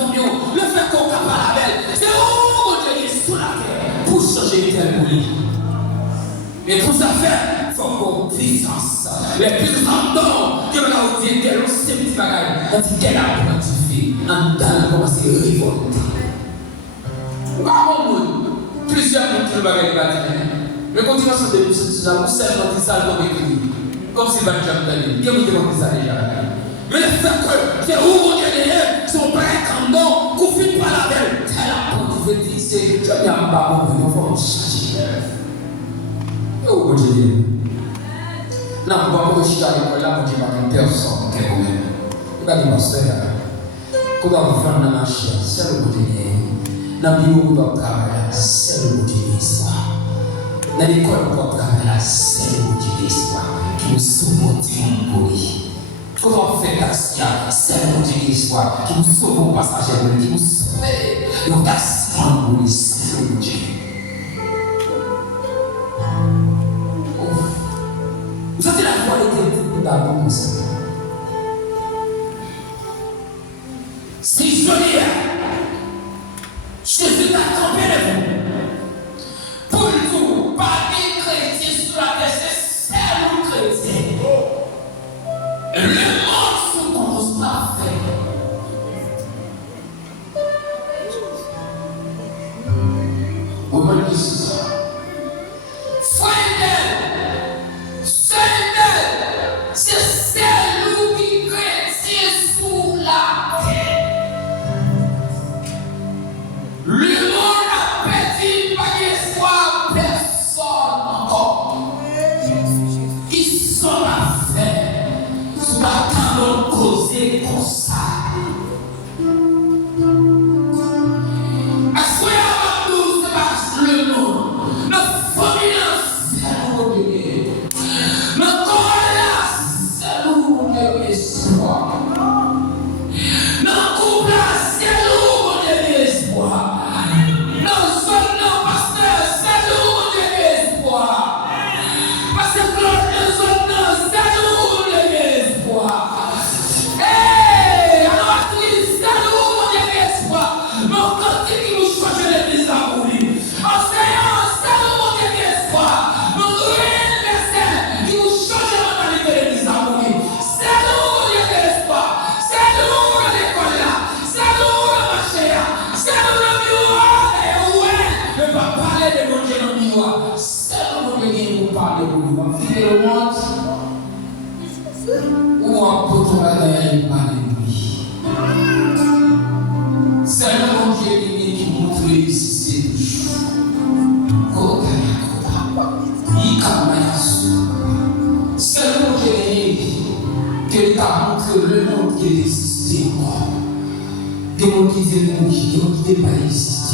amis, le fait qu'on n'a pas la belle, c'est où mon Dieu est sous la terre pour changer tel pour lui. Et pour ça faire, il faut qu'on puissance. Les puissants dons que l'on dit qu'elle ont ces petits bagages, on dit qu'elle a identifié, en temps commencé à révolter. Plusieurs gens qui nous bagages bâtiment. Mais continuons de nous sentir, nous sommes dans ça comme équilibre. Comme si Van Jam Daniel, qui a dit ça déjà. Mais le fait que c'est où mon Dieu est, son père comme non, qu'on ne finit pas la belle. C'est la porte qui c'est je viens en bas, on va changer. Oh mon Dieu. Non, on va pas rechier à là, mon Dieu, pas une personne qui est vous-même. Il va dire, pasteur, comment vous faire dans la chair, c'est le Dieu. Dans le bureau, on doit travailler, c'est le Dieu d'espoir. Dans l'école, on doit travailler, c'est le Dieu d'espoir. Qui nous supporte pour lui. Comment faire l'action, c'est le Dieu d'espoir. Qui nous sauve au passage pour lui, qui nous sauve. Et on t'assure pour lui, c'est le Dieu. Vous sentez la foi de d'abord comme ça. Si je viens, Jésus t'a trompé de vous. Pour tout, pas des chrétiens sur la terre, c'est nous chrétiens. Le monde se commence à faire. Vous me dites ça. Le monde qui existe, le monde qui dit le monde qui n'est pas existé.